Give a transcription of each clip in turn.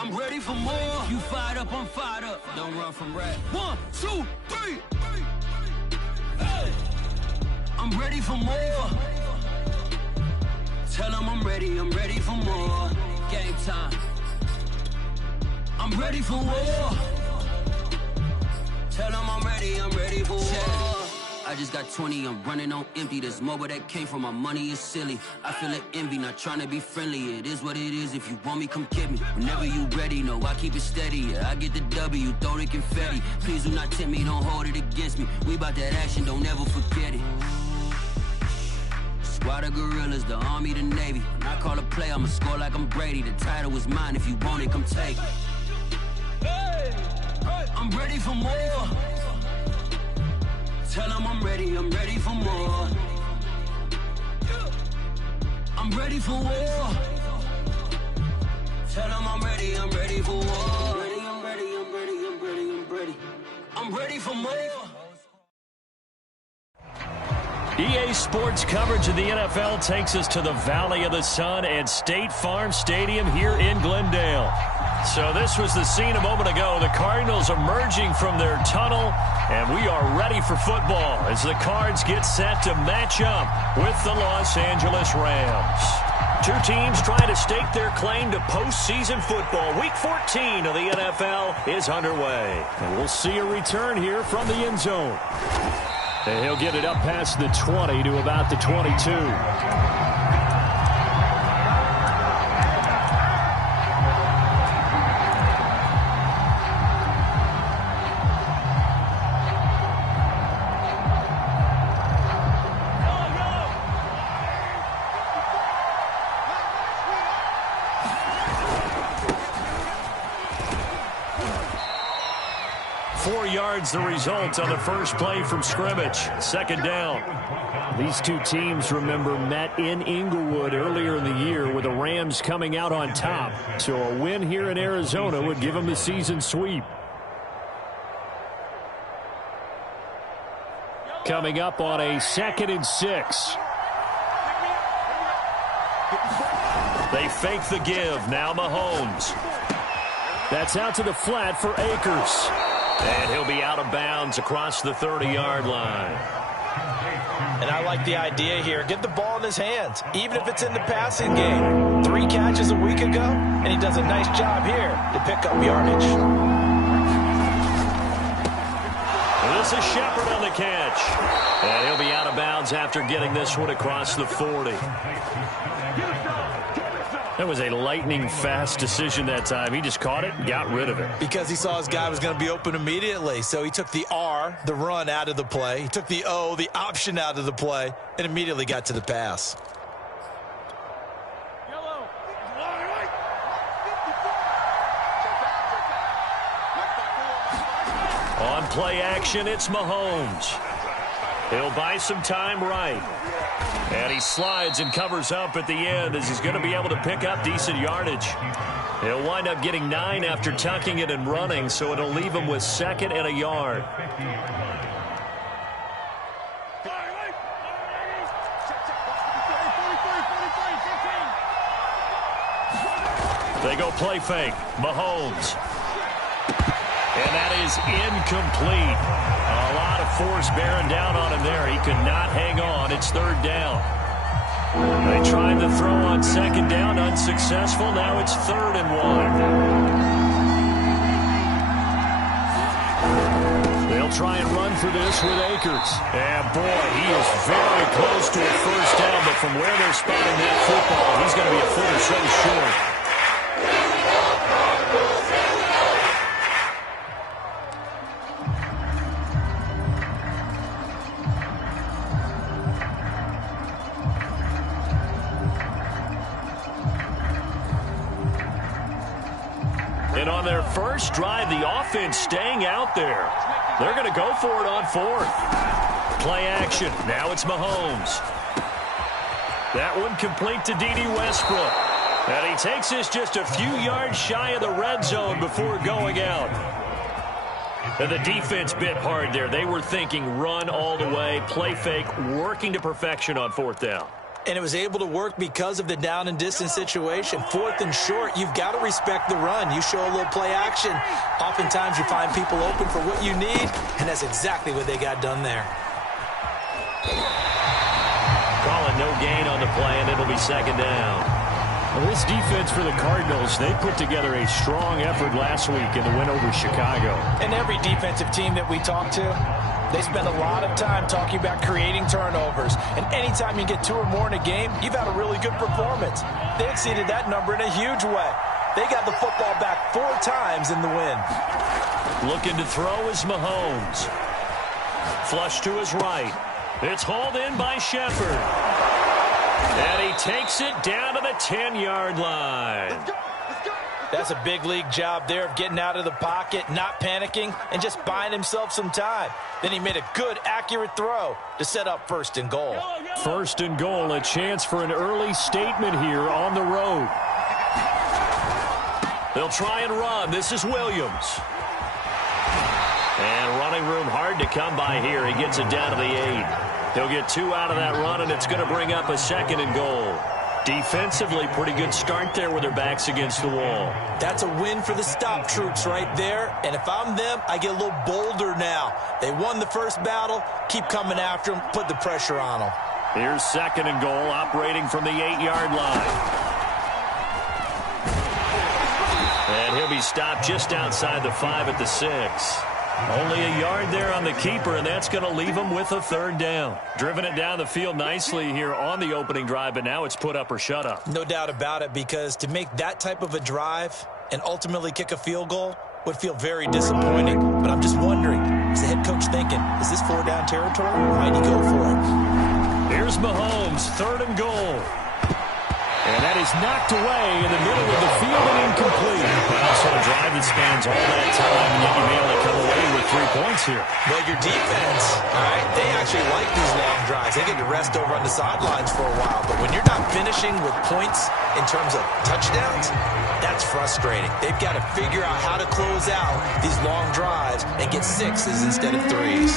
I'm ready for more. You fired up, I'm fired up. Don't run from rap. 1, 2, 3. Hey. I'm ready for more. Tell them I'm ready for more. Game time. I'm ready for war. Tell them I'm ready for war. I just got 20, I'm running on empty. This mobile that came from my money is silly. I feel like envy, not trying to be friendly. It is what it is, if you want me, come get me. Whenever you ready, no, I keep it steady. Yeah, I get the W, throw the confetti. Please do not tempt me, don't hold it against me. We about that action, don't ever forget it. Squad of gorillas, the army, the navy. When I call a play, I'ma score like I'm Brady. The title is mine, if you want it, come take it. Hey, I'm ready for more. Tell them I'm ready for more. I'm ready for war. Tell them I'm ready for war. I'm ready for more. EA Sports coverage of the NFL takes us to the Valley of the Sun at State Farm Stadium here in Glendale. So this was the scene a moment ago. The Cardinals emerging from their tunnel, and we are ready for football as the Cards get set to match up with the Los Angeles Rams. Two teams trying to stake their claim to postseason football. Week 14 of the NFL is underway. And we'll see a return here from the end zone. And he'll get it up past the 20 to about the 22. 4 yards the result on the first play from scrimmage. Second down. These two teams, remember, met in Inglewood earlier in the year with the Rams coming out on top. So a win here in Arizona would give them the season sweep. Coming up on a 2nd and 6. They fake the give. Now Mahomes. That's out to the flat for Akers. And he'll be out of bounds across the 30-yard line. And I like the idea here. Get the ball in his hands, even if it's in the passing game. 3 catches a week ago, and he does a nice job here to pick up yardage. This is Shepard on the catch. And he'll be out of bounds after getting this one across the 40. That was a lightning-fast decision that time. He just caught it and got rid of it. Because he saw his guy was going to be open immediately. So he took the R, the run, out of the play. He took the O, the option, out of the play, and immediately got to the pass. On play action, it's Mahomes. He'll buy some time right. And he slides and covers up at the end as he's going to be able to pick up decent yardage. He'll wind up getting 9 after tucking it and running, so it'll leave him with 2nd and a yard. They go play fake. Mahomes. And that is incomplete. A lot of force bearing down on him there. He could not hang on. It's 3rd down. They tried the throw on 2nd down. Unsuccessful. Now it's 3rd and 1. They'll try and run for this with Akers. And, boy, he is very close to a first down. But from where they're spotting that football, he's going to be a foot or so short. And on their first drive, the offense staying out there. They're going to go for it on 4th. Play action. Now it's Mahomes. That one complete to D.D. Westbrook. And he takes this just a few yards shy of the red zone before going out. And the defense bit hard there. They were thinking run all the way, play fake, working to perfection on 4th down. And it was able to work because of the down and distance situation. 4th and short, you've got to respect the run. You show a little play action. Oftentimes you find people open for what you need, and that's exactly what they got done there. Calling no gain on the play, and it'll be 2nd down. Well, this defense for the Cardinals, they put together a strong effort last week in the win over Chicago. And every defensive team that we talk to, they spend a lot of time talking about creating turnovers. And anytime you get 2 or more in a game, you've had a really good performance. They exceeded that number in a huge way. They got the football back 4 times in the win. Looking to throw is Mahomes. Flush to his right. It's hauled in by Shepard. And he takes it down to the 10-yard line. That's a big league job there of getting out of the pocket, not panicking, and just buying himself some time. Then he made a good, accurate throw to set up 1st and goal. 1st and goal, a chance for an early statement here on the road. They'll try and run. This is Williams. And running room hard to come by here. He gets it down to the 8. He'll get 2 out of that run, and it's going to bring up a 2nd and goal. Defensively, pretty good start there with their backs against the wall. That's a win for the stop troops right there. And if I'm them, I get a little bolder now. They won the first battle. Keep coming after them. Put the pressure on them. Here's 2nd and goal, operating from the 8-yard line. And he'll be stopped just outside the 5 at the 6. Only a yard there on the keeper, and that's going to leave him with a 3rd down. Driven it down the field nicely here on the opening drive, but now it's put up or shut up. No doubt about it, because to make that type of a drive and ultimately kick a field goal would feel very disappointing. But I'm just wondering, is the head coach thinking, is this 4-down territory, or might he go for it? Here's Mahomes, 3rd and goal. And that is knocked away in the middle of the field and incomplete. Well, so a drive that spans all that time, and yet you may only come away with 3 points here. Well, your defense, all right, they actually like these long drives. They get to rest over on the sidelines for a while. But when you're not finishing with points in terms of touchdowns, that's frustrating. They've got to figure out how to close out these long drives and get 6s instead of 3s.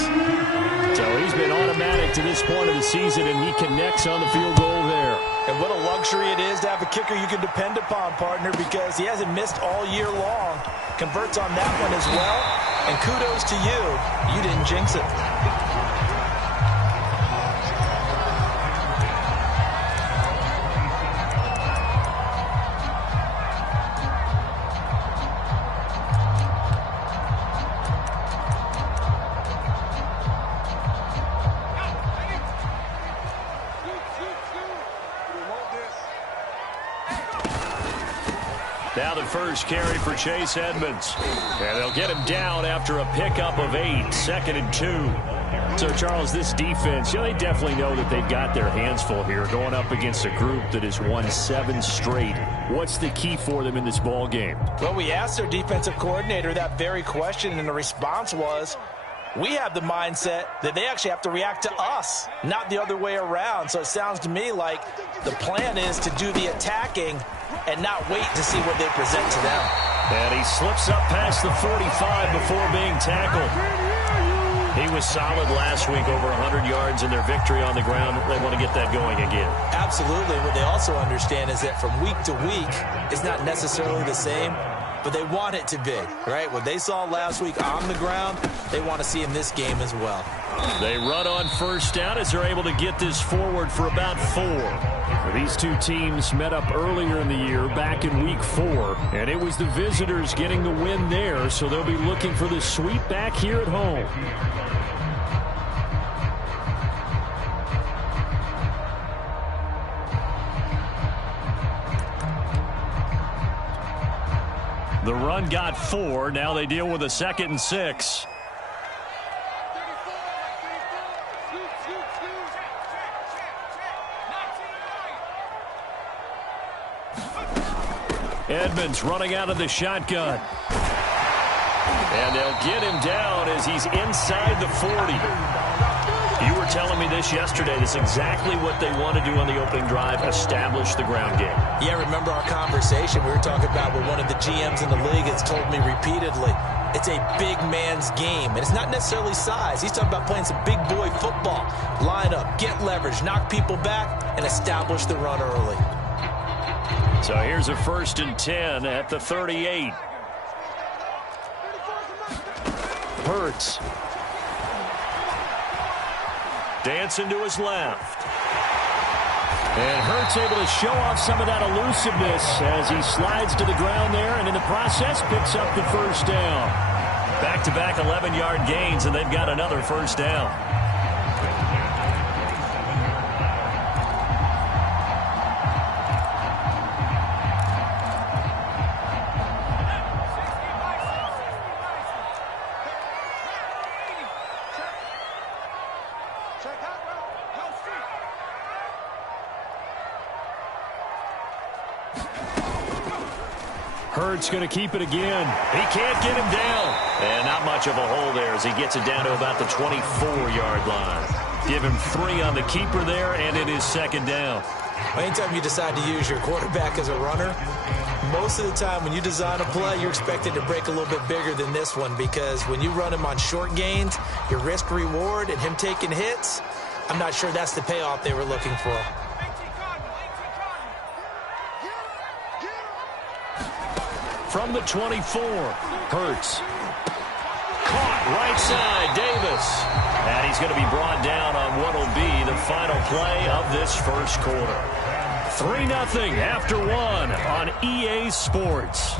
So he's been automatic to this point of the season, and he connects on the field goal there. And what a luxury it is to have a kicker you can depend upon, partner, because he hasn't missed all year long. Converts on that one as well. And kudos to you. You didn't jinx it. Now the first carry for Chase Edmonds. And they'll get him down after a pickup of 8, 2nd and 2. So, Charles, this defense, they definitely know that they've got their hands full here going up against a group that has won 7 straight. What's the key for them in this ball game? Well, we asked their defensive coordinator that very question, and the response was, we have the mindset that they actually have to react to us, not the other way around. So it sounds to me like the plan is to do the attacking and not wait to see what they present to them. And he slips up past the 45 before being tackled. He was solid last week, over 100 yards in their victory on the ground. They want to get that going again. Absolutely. What they also understand is that from week to week, it's not necessarily the same, but they want it to be, right? What they saw last week on the ground, they want to see in this game as well. They run on first down as they're able to get this forward for about 4. These two teams met up earlier in the year, back in week 4, and it was the visitors getting the win there, so they'll be looking for the sweep back here at home. The run got 4. Now they deal with a 2nd and 6. Edmonds running out of the shotgun. And they'll get him down as he's inside the 40. You were telling me this yesterday. This is exactly what they want to do on the opening drive, establish the ground game. Yeah, remember our conversation. We were talking about what one of the GMs in the league has told me repeatedly. It's a big man's game, and it's not necessarily size. He's talking about playing some big boy football. Line up, get leverage, knock people back, and establish the run early. So here's a 1st and 10 at the 38. Hurts. Dancing to his left. And Hurts able to show off some of that elusiveness as he slides to the ground there, and in the process picks up the 1st down. Back-to-back 11-yard gains, and they've got another 1st down. Hurts going to keep it again. He can't get him down. And not much of a hole there as he gets it down to about the 24-yard line. Give him 3 on the keeper there, and it is 2nd down. Anytime you decide to use your quarterback as a runner, most of the time when you design a play, you're expected to break a little bit bigger than this one, because when you run him on short gains, your risk-reward and him taking hits, I'm not sure that's the payoff they were looking for. From the 24, Hurts. Caught right side, Davis. And he's going to be brought down on what will be the final play of this 1st quarter. 3-0 after 1 on EA Sports.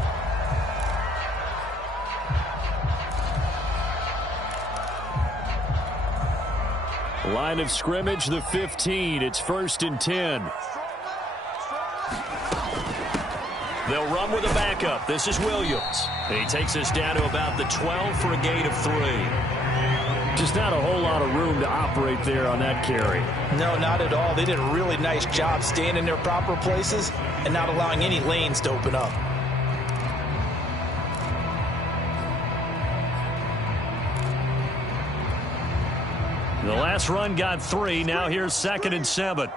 Line of scrimmage, the 15. It's 1st and 10. They'll run with a backup. This is Williams. He takes us down to about the 12 for a gain of 3. Just not a whole lot of room to operate there on that carry. No, not at all. They did a really nice job staying in their proper places and not allowing any lanes to open up. The last run got 3. Now here's 2nd and 7.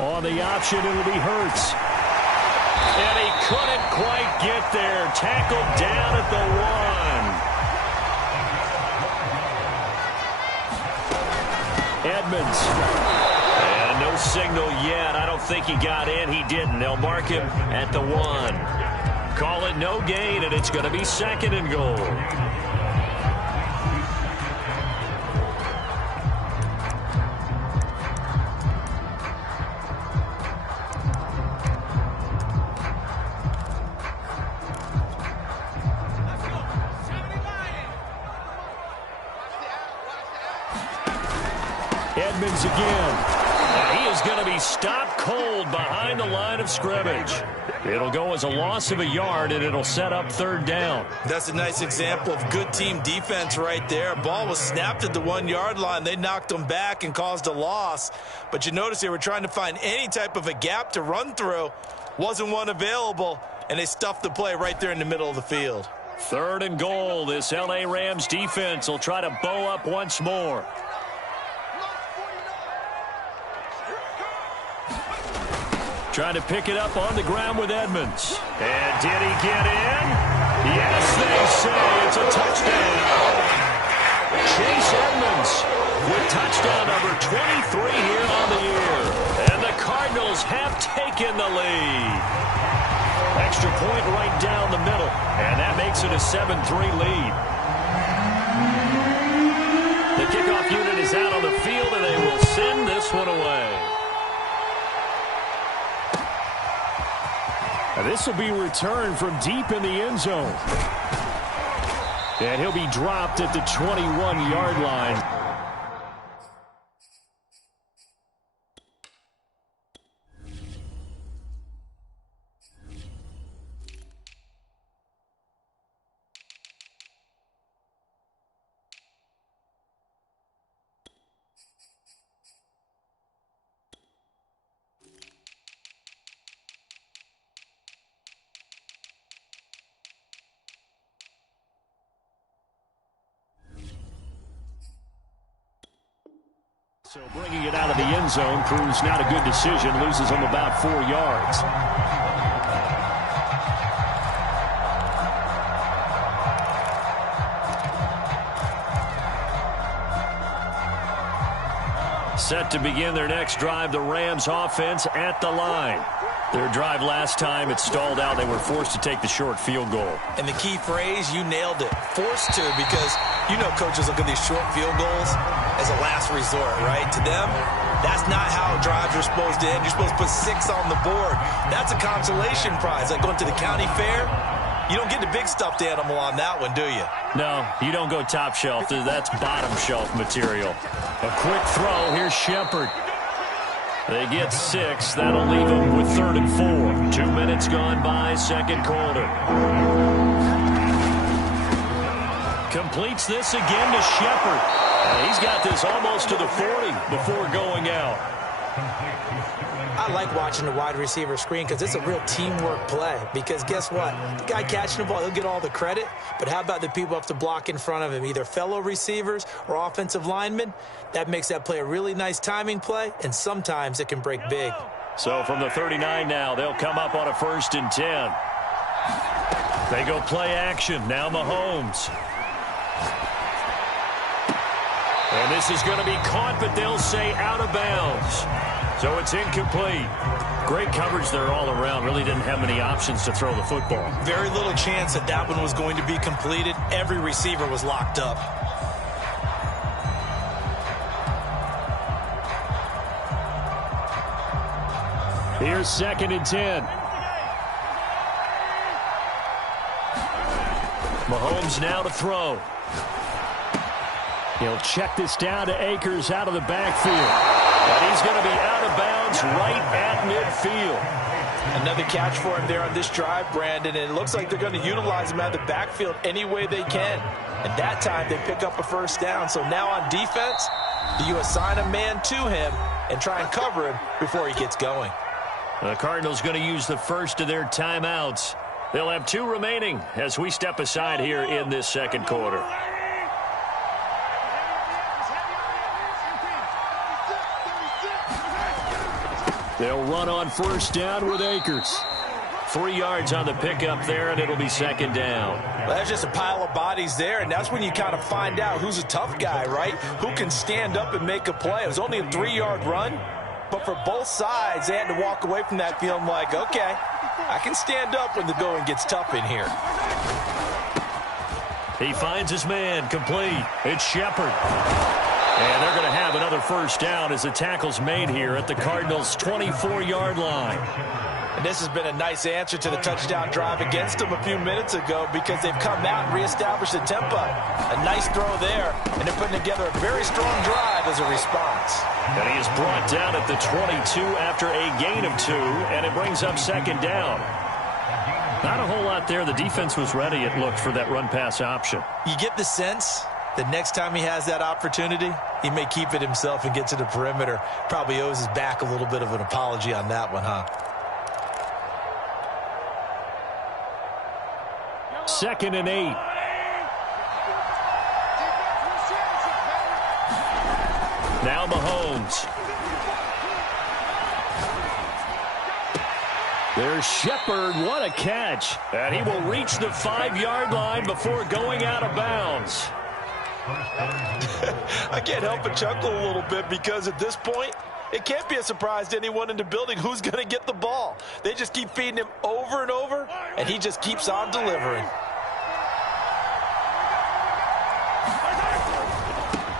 On the option, it'll be Hurts. And he couldn't quite get there. Tackled down at the 1. Edmonds. And no signal yet. I don't think he got in. He didn't. They'll mark him at the 1. Call it no gain, and it's going to be 2nd and goal. Edmonds again. And he is going to be stopped cold behind the line of scrimmage. It'll go as a loss of a yard, and it'll set up 3rd down. That's a nice example of good team defense right there. Ball was snapped at the 1-yard line. They knocked them back and caused a loss. But you notice they were trying to find any type of a gap to run through. Wasn't one available, and they stuffed the play right there in the middle of the field. 3rd and goal. This L.A. Rams defense will try to bow up once more. Trying to pick it up on the ground with Edmonds. And did he get in? Yes, they say it's a touchdown. Chase Edmonds with touchdown number 23 here on the year. And the Cardinals have taken the lead. Extra point right down the middle. And that makes it a 7-3 lead. The kickoff unit is out on the field, and they will send this one away. This will be returned from deep in the end zone. And he'll be dropped at the 21-yard line. So bringing it out of the end zone proves not a good decision. Loses him about 4 yards. Set to begin their next drive, the Rams offense at the line. Their drive last time, it stalled out. They were forced to take the short field goal. And the key phrase, you nailed it. Forced to, because you know coaches look at these short field goals as a last resort, right? To them, that's not how drives are supposed to end. You're supposed to put 6 on the board. That's a consolation prize. Like going to the county fair, you don't get the big stuffed animal on that one, do you? No, you don't go top shelf. That's bottom shelf material. A quick throw. Here's Shepard. They get 6. That'll leave them with 3rd and 4. 2 minutes gone by, second quarter. Completes this again to Shepard. He's got this almost to the 40 before going out. I like watching the wide receiver screen because it's a real teamwork play. Because guess what? The guy catching the ball, he'll get all the credit. But how about the people up to block in front of him, either fellow receivers or offensive linemen? That makes that play a really nice timing play, and sometimes it can break big. So from the 39 now, they'll come up on a 1st and 10. They go play action. Now Mahomes. And this is going to be caught, but they'll say out of bounds. So it's incomplete. Great coverage there all around. Really didn't have many options to throw the football. Very little chance that that one was going to be completed. Every receiver was locked up. Here's 2nd and 10. Mahomes now to throw. He'll check this down to Akers out of the backfield. And he's going to be out of bounds right at midfield. Another catch for him there on this drive, Brandon, and it looks like they're going to utilize him out of the backfield any way they can. And that time they pick up a 1st down. So now on defense, do you assign a man to him and try and cover him before he gets going? The Cardinals going to use the first of their timeouts. They'll have 2 remaining as we step aside here in this second quarter. They'll run on 1st down with Akers. 3 yards on the pickup there, and it'll be 2nd down. Well, there's just a pile of bodies there, and that's when you kind of find out who's a tough guy, right? Who can stand up and make a play. It was only a 3-yard run, but for both sides, they had to walk away from that feeling like, okay, I can stand up when the going gets tough in here. He finds his man, complete. It's Shepard. And they're going to have another 1st down as the tackle's made here at the Cardinals' 24-yard line. And this has been a nice answer to the touchdown drive against them a few minutes ago because they've come out and reestablished the tempo. A nice throw there, and they're putting together a very strong drive as a response. And he is brought down at the 22 after a gain of 2, and it brings up 2nd down. Not a whole lot there. The defense was ready, it looked, for that run-pass option. You get the sense that next time he has that opportunity, he may keep it himself and get to the perimeter. Probably owes his back a little bit of an apology on that one, huh? 2nd and 8. Now Mahomes. There's Shepard. What a catch. And he will reach the 5-yard line before going out of bounds. I can't help but chuckle a little bit because at this point, it can't be a surprise to anyone in the building who's going to get the ball. They just keep feeding him over and over, and he just keeps on delivering.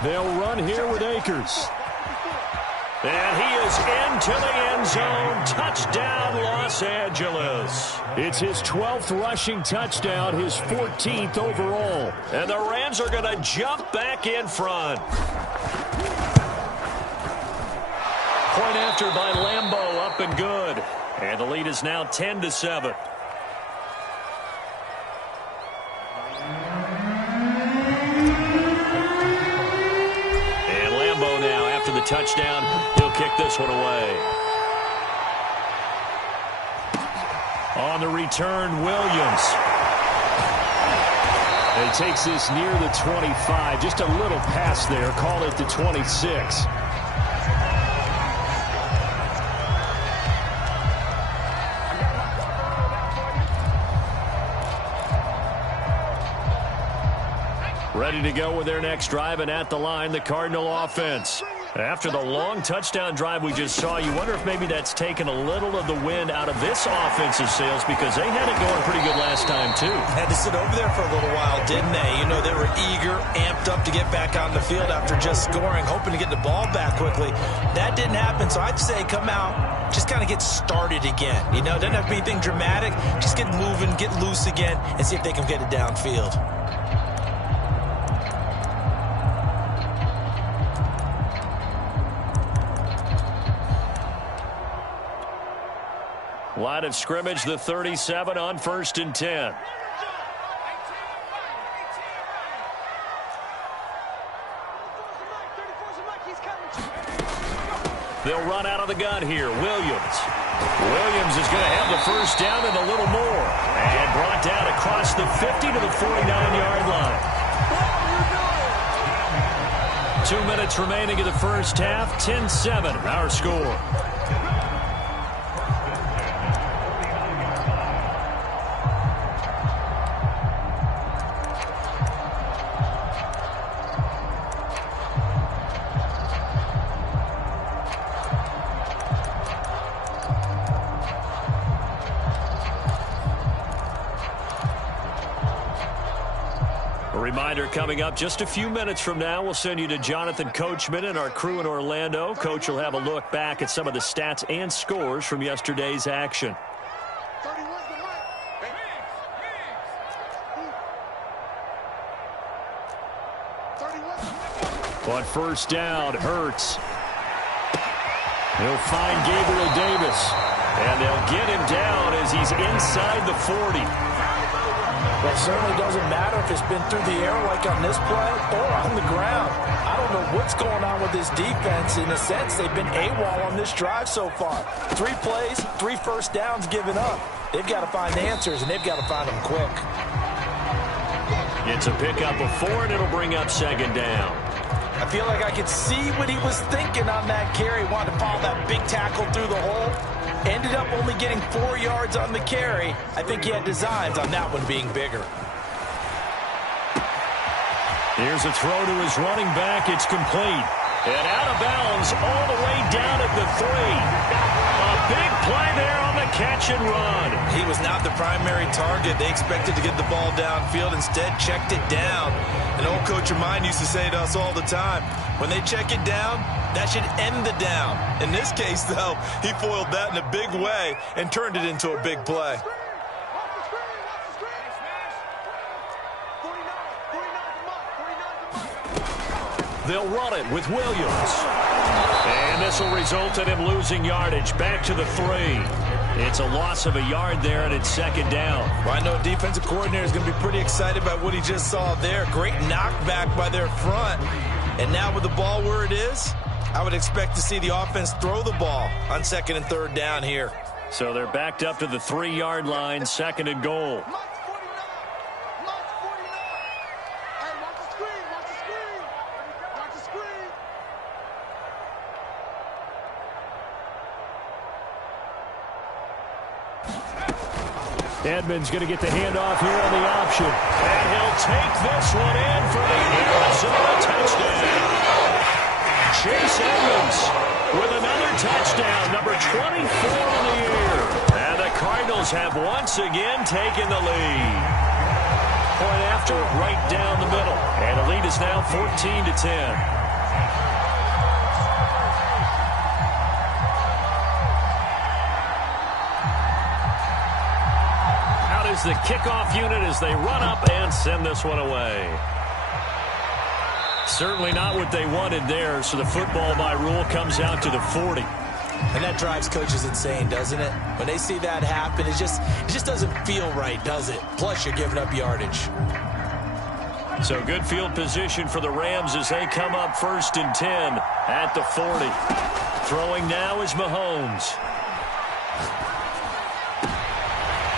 They'll run here with Akers. And he is into the end zone. Touchdown, Los Angeles. It's his 12th rushing touchdown, his 14th overall. And the Rams are going to jump back in front. Point after by Lambeau, up and good. And the lead is now 10-7. The touchdown, he'll kick this one away. On the return, Williams. He takes this near the 25, just a little pass there, call it the 26. Ready to go with their next drive, and at the line, the Cardinal offense. After the long touchdown drive we just saw, you wonder if maybe that's taken a little of the wind out of this offensive sails, because they had it going pretty good last time, too. Had to sit over there for a little while, didn't they? You know, they were eager, amped up to get back on the field after just scoring, hoping to get the ball back quickly. That didn't happen, so I'd say come out, just kind of get started again. You know, it doesn't have to be anything dramatic. Just get moving, get loose again, and see if they can get it downfield. Line of scrimmage, the 37 on 1st and 10. They'll run out of the gun here. Williams is going to have the first down and a little more. And brought down across the 50 to the 49-yard line. 2 minutes remaining in the first half. 10-7, our score. Reminder coming up just a few minutes from now, we'll send you to Jonathan Coachman and our crew in Orlando. Coach will have a look back at some of the stats and scores from yesterday's action. On first down, Hurts. He'll find Gabriel Davis, and they'll get him down as he's inside the 40. Well, it certainly doesn't matter if it's been through the air like on this play or on the ground. I don't know what's going on with this defense. In a sense, they've been AWOL on this drive so far. 3 plays, 3 first downs given up. They've got to find answers, and they've got to find them quick. It's a pickup of 4, and it'll bring up 2nd down. I feel like I could see what he was thinking on that carry. Wanted to follow that big tackle through the hole. Ended up only getting 4 yards on the carry. I think he had designs on that one being bigger. Here's a throw to his running back. It's complete. And out of bounds all the way down at the 3. A big play there on the catch and run. He was not the primary target. They expected to get the ball downfield. Instead, checked it down. An old coach of mine used to say to us all the time, when they check it down, that should end the down. In this case, though, he foiled that in a big way and turned it into a big play. They'll run it with Williams. And this will result in him losing yardage back to the 3. It's a loss of a yard there, and it's 2nd down. Well, I know a defensive coordinator is going to be pretty excited by what he just saw there. Great knockback by their front. And now with the ball where it is, I would expect to see the offense throw the ball on 2nd and 3rd down here. So they're backed up to the 3-yard line, 2nd and goal. Edmonds going to get the handoff here on the option. And he'll take this one in for the Arizona touchdown. Chase Edmonds with another touchdown, number 24 on the year. And the Cardinals have once again taken the lead. Point after, right down the middle. And the lead is now 14-10. The kickoff unit as they run up and send this one away. Certainly not what they wanted there, so the football by rule comes out to the 40. And that drives coaches insane, doesn't it? When they see that happen, it just doesn't feel right, does it? Plus, you're giving up yardage. So good field position for the Rams as they come up 1st and 10 at the 40. Throwing now is Mahomes.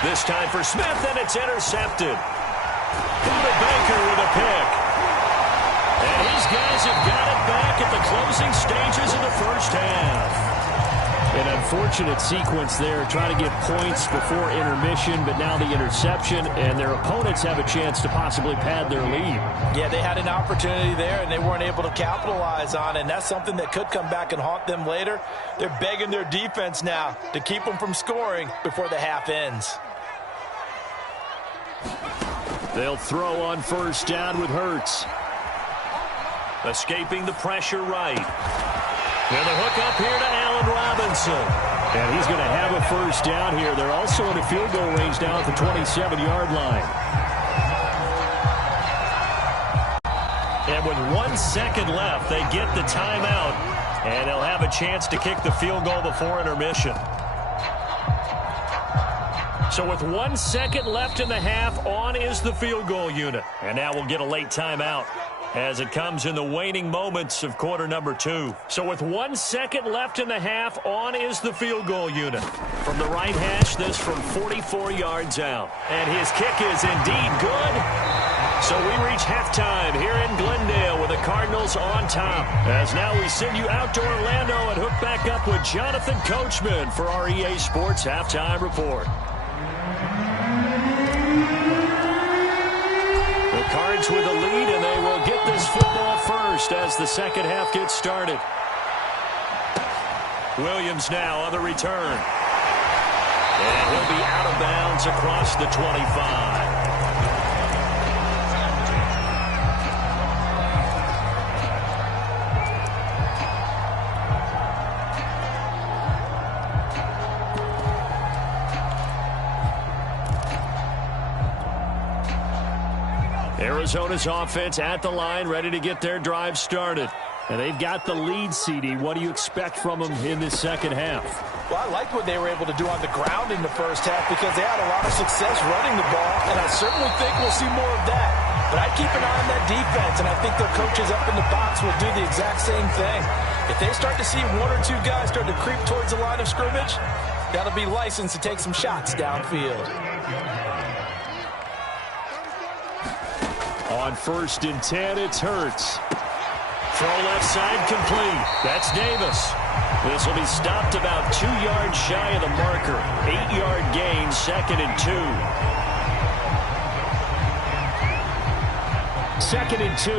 This time for Smith, and it's intercepted. Buda Baker with a pick. And these guys have got it back at the closing stages of the first half. An unfortunate sequence there, trying to get points before intermission, but now the interception, and their opponents have a chance to possibly pad their lead. Yeah, they had an opportunity there, and they weren't able to capitalize on it, and that's something that could come back and haunt them later. They're begging their defense now to keep them from scoring before the half ends. They'll throw on first down with Hurts. Escaping the pressure right. And the hook up here to Allen Robinson. And he's going to have a first down here. They're also in a field goal range now at the 27-yard line. And with 1 second left, they get the timeout. And they'll have a chance to kick the field goal before intermission. So with 1 second left in the half, on is the field goal unit. And now we'll get a late timeout as it comes in the waning moments of quarter number 2. So with 1 second left in the half, on is the field goal unit. From the right hash, this from 44 yards out. And his kick is indeed good. So we reach halftime here in Glendale with the Cardinals on top. As now we send you out to Orlando and hook back up with Jonathan Coachman for our EA Sports Halftime Report. The Cards with a lead, and they will get this football first as the second half gets started. Williams now on the return. And he'll be out of bounds across the 25. Arizona's offense at the line, ready to get their drive started. And they've got the lead, CD. What do you expect from them in this second half? Well, I liked what they were able to do on the ground in the first half because they had a lot of success running the ball, and I certainly think we'll see more of that. But I'd keep an eye on that defense, and I think their coaches up in the box will do the exact same thing. If they start to see one or two guys start to creep towards the line of scrimmage, that'll be licensed to take some shots downfield. On 1st and 10, it's Hurts. Throw left side complete. That's Davis. This will be stopped about 2 yards shy of the marker. 8-yard gain, 2nd and 2. 2nd and 2.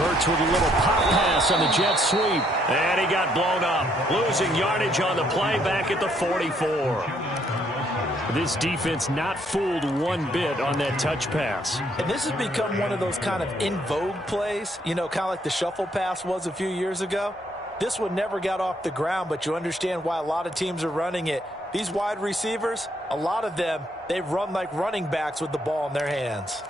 Hurts with a little pop pass on the jet sweep. And he got blown up. Losing yardage on the play back at the 44. This defense not fooled one bit on that touch pass. And this has become one of those kind of in vogue plays, you know, kind of like the shuffle pass was a few years ago. This one never got off the ground, but you understand why a lot of teams are running it. These wide receivers, a lot of them, they run like running backs with the ball in their hands.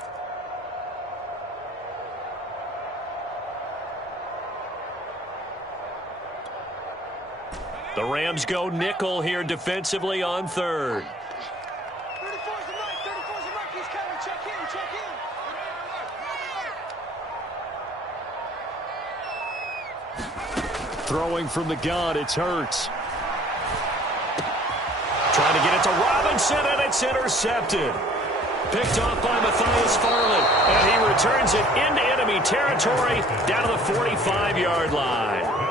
The Rams go nickel here defensively on 3rd. Throwing from the gun, it's Hurts. Trying to get it to Robinson, and it's intercepted. Picked off by Matthias Farley, and he returns it into enemy territory down to the 45-yard line.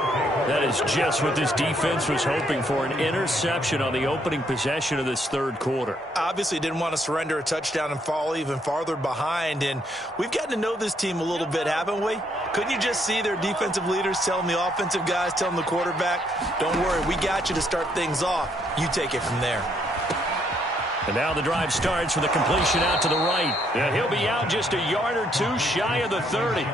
That is just what this defense was hoping for, an interception on the opening possession of this 3rd quarter. Obviously didn't want to surrender a touchdown and fall even farther behind, and we've gotten to know this team a little bit, haven't we? Couldn't you just see their defensive leaders telling the offensive guys, telling the quarterback, don't worry, we got you to start things off. You take it from there. And now the drive starts with a completion out to the right. And he'll be out just a yard or two shy of the 30.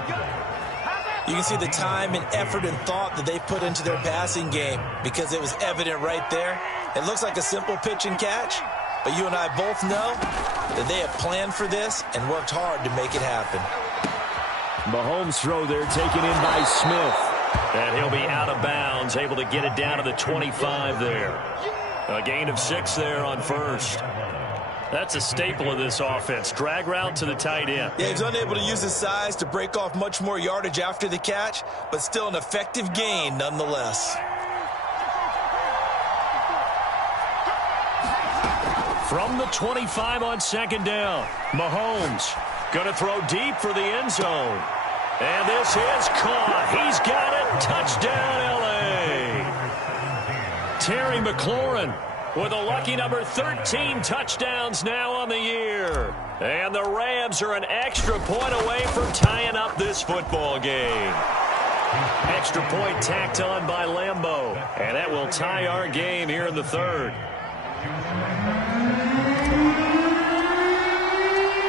You can see the time and effort and thought that they put into their passing game because it was evident right there. It looks like a simple pitch and catch, but you and I both know that they have planned for this and worked hard to make it happen. Mahomes' throw there taken in by Smith. And he'll be out of bounds, able to get it down to the 25 there. A gain of 6 there on 1st. That's a staple of this offense. Drag route to the tight end. Yeah, he's unable to use his size to break off much more yardage after the catch, but still an effective gain nonetheless. From the 25 on 2nd down, Mahomes going to throw deep for the end zone. And this is caught. He's got it. Touchdown, L.A. Terry McLaurin with a lucky number 13 touchdowns now on the year. And the Rams are an extra point away from tying up this football game. Extra point tacked on by Lambeau. And that will tie our game here in the third.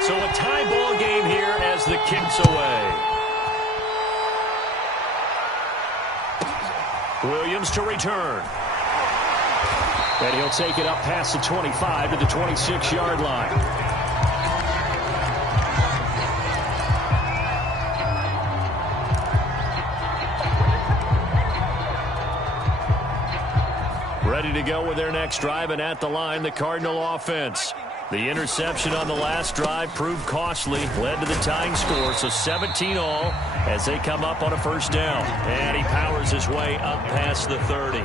So a tie ball game here as the kick's away. Williams to return. And he'll take it up past the 25 to the 26-yard line. Ready to go with their next drive, and at the line, the Cardinal offense. The interception on the last drive proved costly, led to the tying score, so 17 all as they come up on a first down. And he powers his way up past the 30.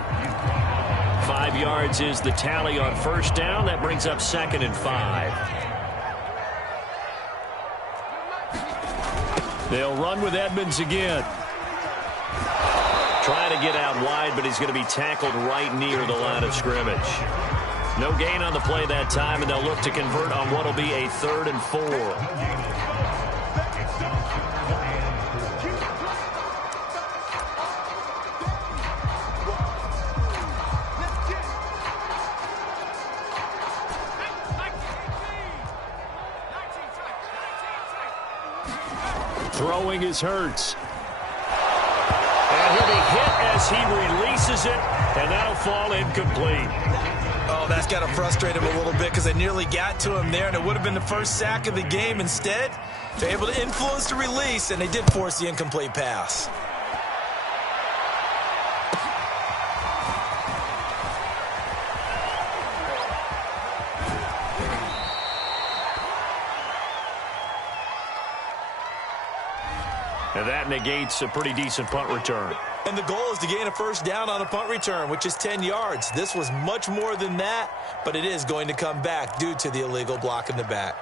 5 yards is the tally on first down. That brings up 2nd and 5. They'll run with Edmonds again. Trying to get out wide, but he's going to be tackled right near the line of scrimmage. No gain on the play that time, and they'll look to convert on what will be a 3rd and 4. Throwing is Hurts. And he'll be hit as he releases it, and that'll fall incomplete. Oh, that's got to frustrate him a little bit because they nearly got to him there, and it would have been the first sack of the game. Instead, they're able to influence the release, and they did force the incomplete pass. And that negates a pretty decent punt return. And the goal is to gain a first down on a punt return, which is 10 yards. This was much more than that, but it is going to come back due to the illegal block in the back.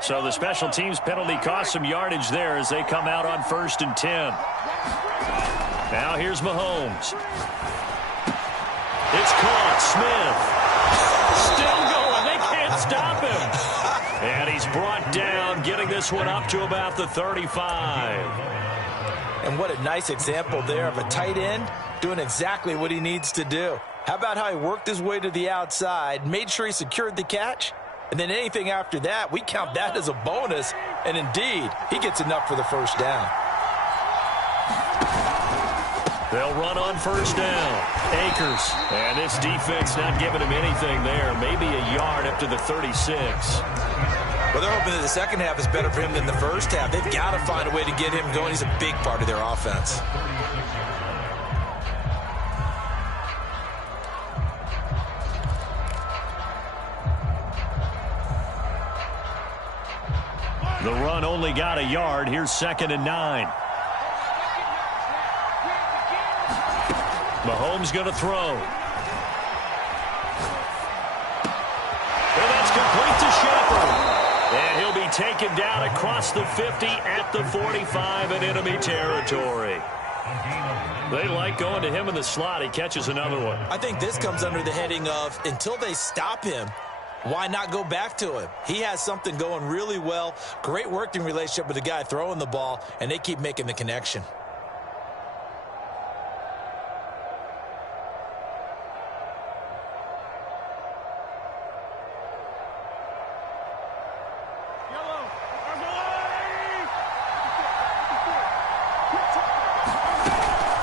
So the special teams penalty cost some yardage there as they come out on 1st and 10. Now here's Mahomes. It's caught. Smith. Still going. They can't stop him. And he's brought down, getting this one up to about the 35. And what a nice example there of a tight end doing exactly what he needs to do. How about how he worked his way to the outside, made sure he secured the catch, and then anything after that, we count that as a bonus. And indeed, he gets enough for the first down. They'll run on first down. Akers. And this defense not giving him anything there. Maybe a yard up to the 36. Well, they're hoping that the second half is better for him than the first half. They've got to find a way to get him going. He's a big part of their offense. The run only got a yard. Here's 2nd and 9. Mahomes going to throw. And that's complete to Shepard. And he'll be taken down across the 50 at the 45 in enemy territory. They like going to him in the slot. He catches another one. I think this comes under the heading of until they stop him, why not go back to him? He has something going really well. Great working relationship with the guy throwing the ball, and they keep making the connection.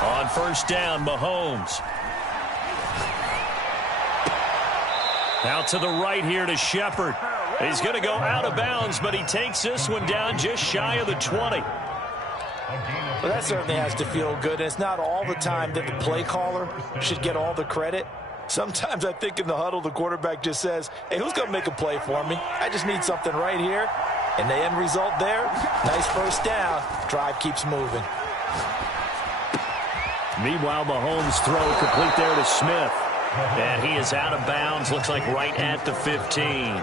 On first down, Mahomes. Out to the right here to Shepard. He's going to go out of bounds, but he takes this one down just shy of the 20. Well, that certainly has to feel good. And it's not all the time that the play caller should get all the credit. Sometimes I think in the huddle, the quarterback just says, hey, who's going to make a play for me? I just need something right here. And the end result there, nice first down. Drive keeps moving. Meanwhile, Mahomes' throw complete there to Smith. And he is out of bounds, looks like right at the 15.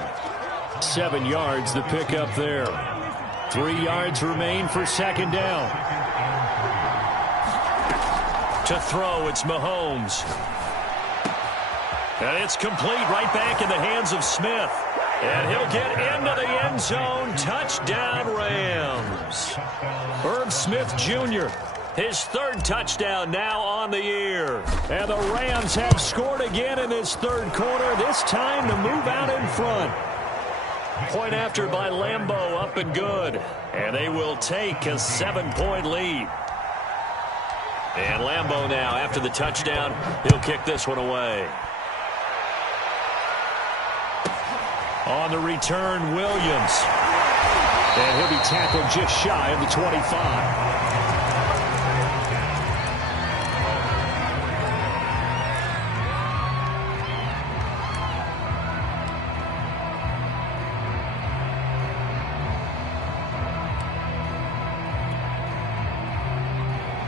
7 yards the pickup there. 3 yards remain for second down. To throw, it's Mahomes. And it's complete right back in the hands of Smith. And he'll get into the end zone. Touchdown, Rams. Herb Smith Jr., his third touchdown now on the year. And the Rams have scored again in this third quarter, this time to move out in front. Point after by Lambeau, up and good. And they will take a 7-point lead. And Lambeau now, after the touchdown, he'll kick this one away. On the return, Williams. And he'll be tackled just shy of the 25.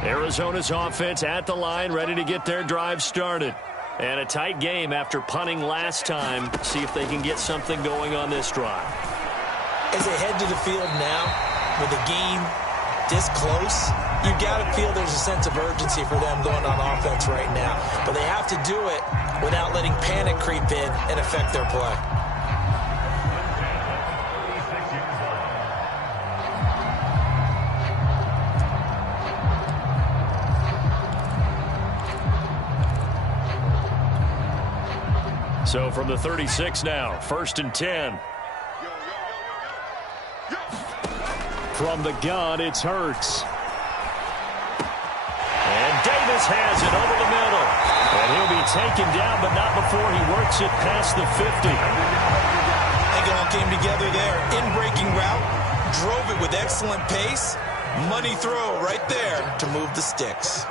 Arizona's offense at the line, ready to get their drive started. And a tight game after punting last time. See if they can get something going on this drive. As they head to the field now, with a game this close, you got to feel there's a sense of urgency for them going on offense right now. But they have to do it without letting panic creep in and affect their play. So from the 36 now, 1st and 10. From the gun, it's Hurts. And Davis has it over the middle. And he'll be taken down, but not before he works it past the 50. I think it all came together there. In-breaking route, drove it with excellent pace. Money throw right there to move the sticks.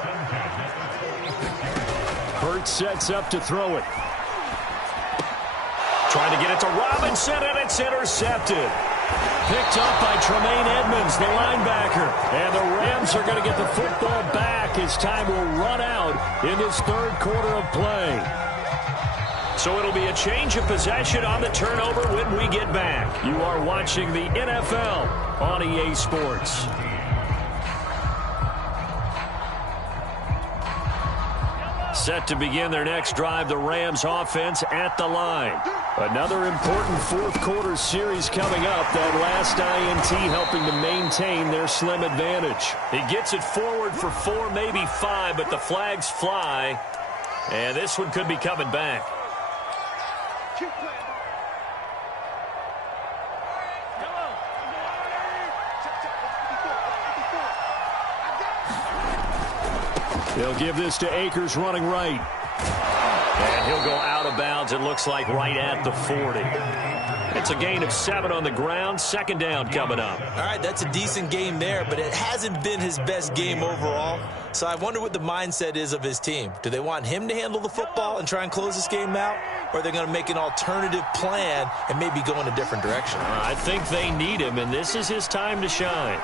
Hurts sets up to throw it. Trying to get it to Robinson, and it's intercepted. Picked up by Tremaine Edmonds, the linebacker. And the Rams are going to get the football back as time will run out in this third quarter of play. So it'll be a change of possession on the turnover when we get back. You are watching the NFL on EA Sports. Set to begin their next drive, the Rams offense at the line. Another important fourth quarter series coming up. That last INT helping to maintain their slim advantage. He gets it forward for 4, maybe 5, but the flags fly. And this one could be coming back. They'll give this to Akers running right. And he'll go out of bounds, it looks like, right at the 40. It's a gain of 7 on the ground. Second down coming up. All right, that's a decent game there, but it hasn't been his best game overall. So I wonder what the mindset is of his team. Do they want him to handle the football and try and close this game out? Or are they going to make an alternative plan and maybe go in a different direction? I think they need him, and this is his time to shine.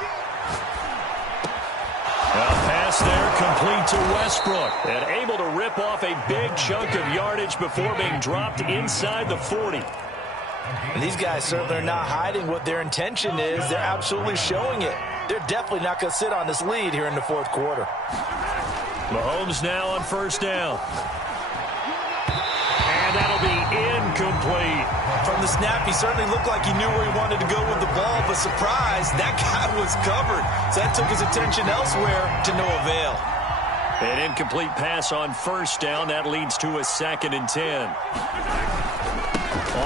A pass there complete to Westbrook. And able to rip off a big chunk of yardage before being dropped inside the 40. And these guys certainly are not hiding what their intention is. They're absolutely showing it. They're definitely not going to sit on this lead here in the fourth quarter. Mahomes now on first down. And that'll be incomplete. From the snap, he certainly looked like he knew where he wanted to go with the ball, but surprise, that guy was covered. So that took his attention elsewhere to no avail. An incomplete pass on first down. That leads to a 2nd and 10.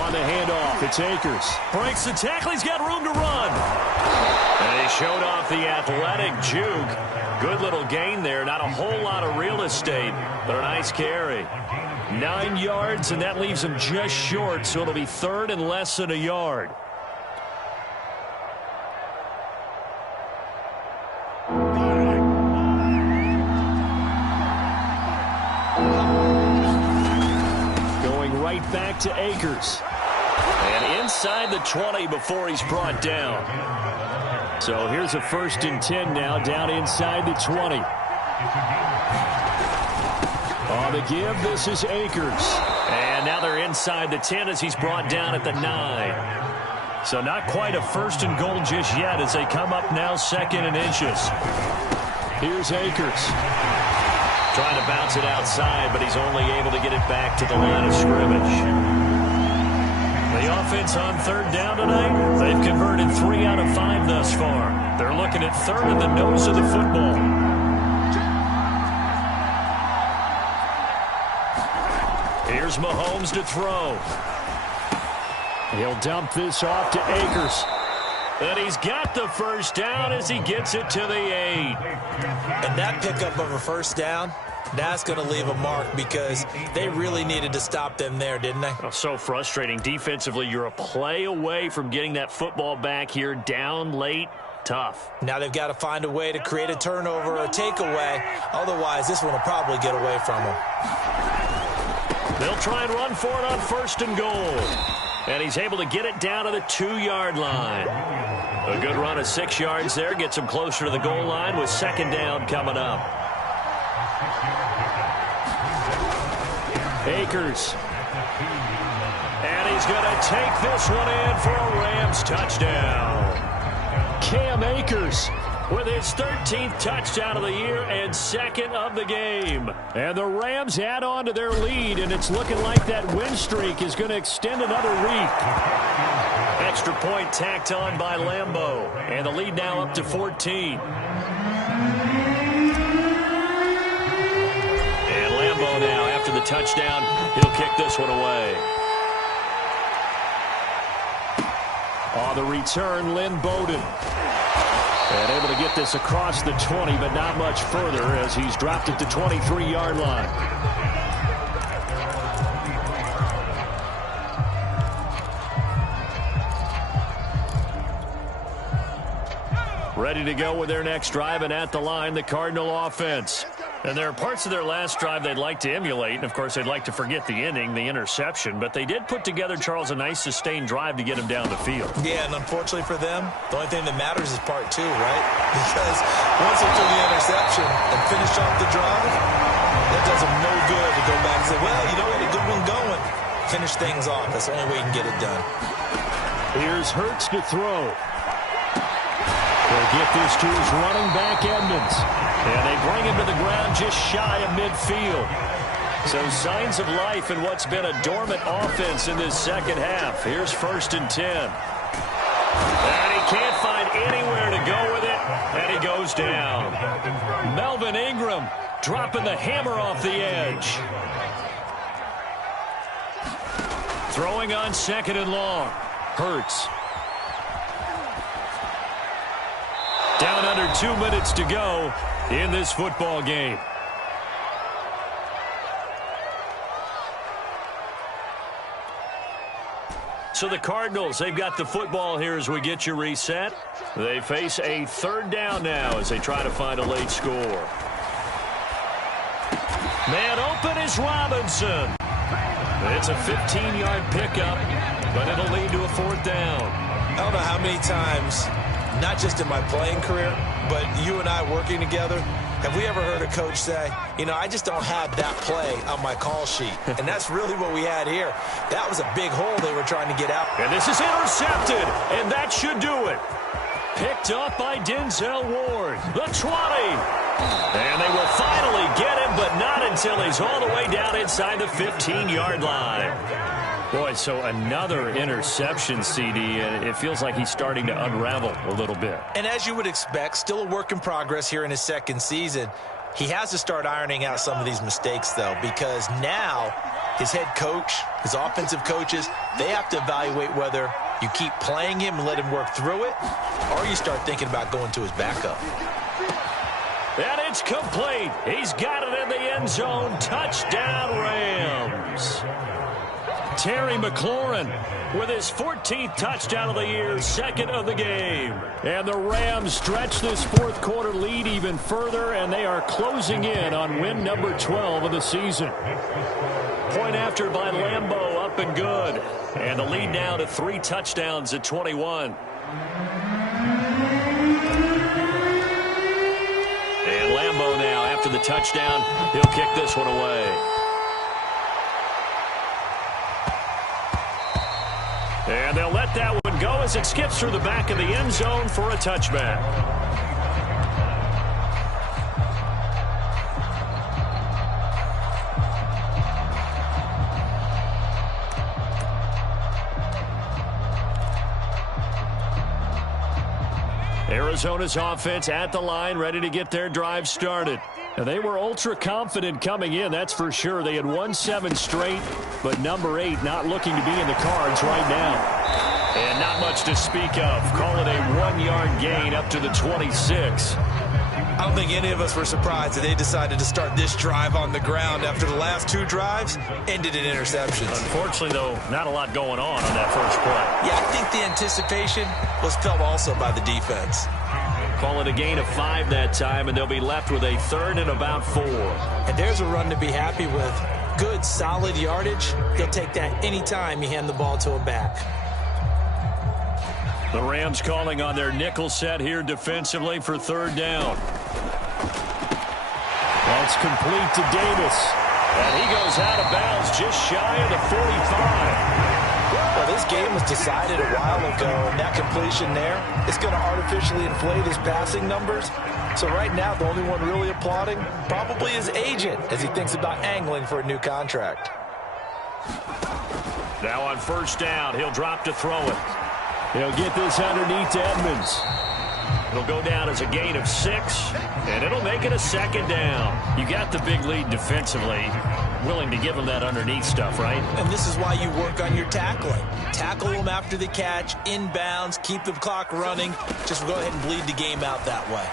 On the handoff, it's Akers. Breaks the tackle. He's got room to run. And he showed off the athletic juke. Good little gain there. Not a whole lot of real estate, but a nice carry. 9 yards, and that leaves him just short, so it'll be 3rd and less than a yard. Going right back to Akers. And inside the 20 before he's brought down. So here's a 1st and 10 now, down inside the 20. On the give, this is Akers. And now they're inside the 10 as he's brought down at the 9. So not quite a first and goal just yet as they come up now 2nd and inches. Here's Akers. Trying to bounce it outside, but he's only able to get it back to the line of scrimmage. The offense on 3rd down tonight, they've converted 3 out of 5 thus far. They're looking at 3rd in the nose of the football. Here's Mahomes to throw. He'll dump this off to Akers. And he's got the first down as he gets it to the 8. And that pickup of a first down, that's going to leave a mark because they really needed to stop them there, didn't they? Oh, so frustrating. Defensively, you're a play away from getting that football back here down late. Tough. Now they've got to find a way to create a turnover or a takeaway. Otherwise, this one will probably get away from them. They'll try and run for it on 1st and goal. And he's able to get it down to the 2-yard line. A good run of 6 yards there gets him closer to the goal line with 2nd down coming up. Akers. And he's going to take this one in for a Rams touchdown. Cam Akers with his 13th touchdown of the year and 2nd of the game. And the Rams add on to their lead, and it's looking like that win streak is going to extend another week. Extra point tacked on by Lambeau, and the lead now up to 14. And Lambeau now, after the touchdown, he'll kick this one away. On the return, Lynn Bowden. And able to get this across the 20, but not much further as he's dropped it to 23-yard line. Ready to go with their next drive, and at the line, the Cardinal offense. And there are parts of their last drive they'd like to emulate, and of course they'd like to forget the ending, the interception, but they did put together, Charles, a nice sustained drive to get him down the field. Yeah, and unfortunately for them, the only thing that matters is part 2, right? Because once they threw the interception and finish off the drive, that does them no good to go back and say, well, you know what, a good one going. Finish things off. That's the only way you can get it done. Here's Hurts to throw. They'll get this to his running back, Edmonds. And they bring him to the ground just shy of midfield. So signs of life in what's been a dormant offense in this second half. Here's 1st and 10. And he can't find anywhere to go with it. And he goes down. Melvin Ingram dropping the hammer off the edge. Throwing on 2nd and long. Hurts. Down under 2 minutes to go in this football game. So the Cardinals, they've got the football here as we get you reset. They face a 3rd down now as they try to find a late score. Man open is Robinson. It's a 15-yard pickup, but it'll lead to a 4th down. I don't know how many times, not just in my playing career, but you and I working together, have we ever heard a coach say, you know, I just don't have that play on my call sheet. And that's really what we had here. That was a big hole they were trying to get out. And this is intercepted, and that should do it. Picked up by Denzel Ward. The 20. And they will finally get him, but not until he's all the way down inside the 15-yard line. Boy, so another interception, CD, and it feels like he's starting to unravel a little bit. And as you would expect, still a work in progress here in his 2nd season. He has to start ironing out some of these mistakes, though, because now his head coach, his offensive coaches, they have to evaluate whether you keep playing him and let him work through it, or you start thinking about going to his backup. And it's complete. He's got it in the end zone. Touchdown, Rams. Terry McLaurin with his 14th touchdown of the year, 2nd of the game. And the Rams stretch this 4th quarter lead even further, and they are closing in on win number 12 of the season. Point after by Lambeau, up and good. And the lead now to 3 touchdowns at 21. And Lambeau now, after the the touchdown. He'll kick this one away. And they'll let that one go as it skips through the back of the end zone for a touchback. Arizona's offense at the line, ready to get their drive started. Now, they were ultra confident coming in, that's for sure. They had won 7 straight, but number 8 not looking to be in the cards right now. And not much to speak of. Call it a 1-yard gain up to the 26. I don't think any of us were surprised that they decided to start this drive on the ground after the last 2 drives ended in interceptions. Unfortunately, though, not a lot going on that first play. Yeah, I think the anticipation was felt also by the defense. Call it a gain of 5 that time, and they'll be left with a 3rd and about 4. And there's a run to be happy with. Good, solid yardage. They'll take that anytime you hand the ball to a back. The Rams calling on their nickel set here defensively for 3rd down. That's complete to Davis. And he goes out of bounds just shy of the 45. Well, this game was decided a while ago, and that completion there is going to artificially inflate his passing numbers. So right now, the only one really applauding probably his agent as he thinks about angling for a new contract. Now on 1st down, he'll drop to throw it. He'll get this underneath to Edmonds. It'll go down as a gain of 6, and it'll make it a 2nd down. You got the big lead defensively. Willing to give him that underneath stuff, right? And this is why you work on your tackling. Tackle them after the catch, inbounds, keep the clock running. Just go ahead and bleed the game out that way.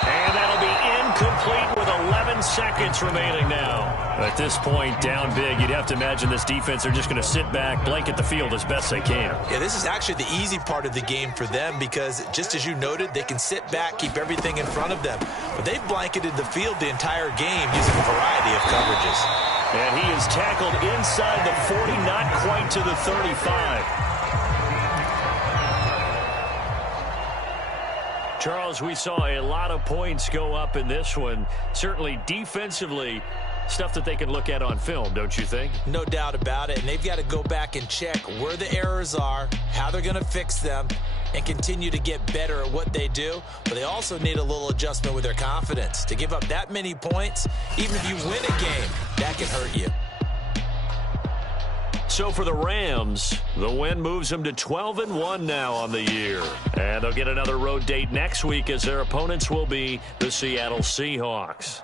And that'll be incomplete with 11 seconds remaining now. At this point, down big, you'd have to imagine this defense are just going to sit back, blanket the field as best they can. Yeah, this is actually the easy part of the game for them because, just as you noted, they can sit back, keep everything in front of them. But they've blanketed the field the entire game using a variety of coverages. And he is tackled inside the 40, not quite to the 35. Charles, we saw a lot of points go up in this one. Certainly defensively, stuff that they can look at on film, don't you think? No doubt about it. And they've got to go back and check where the errors are, how they're going to fix them, and continue to get better at what they do. But they also need a little adjustment with their confidence. To give up that many points, even if you win a game, that can hurt you. So for the Rams, the win moves them to 12-1 now on the year. And they'll get another road date next week as their opponents will be the Seattle Seahawks.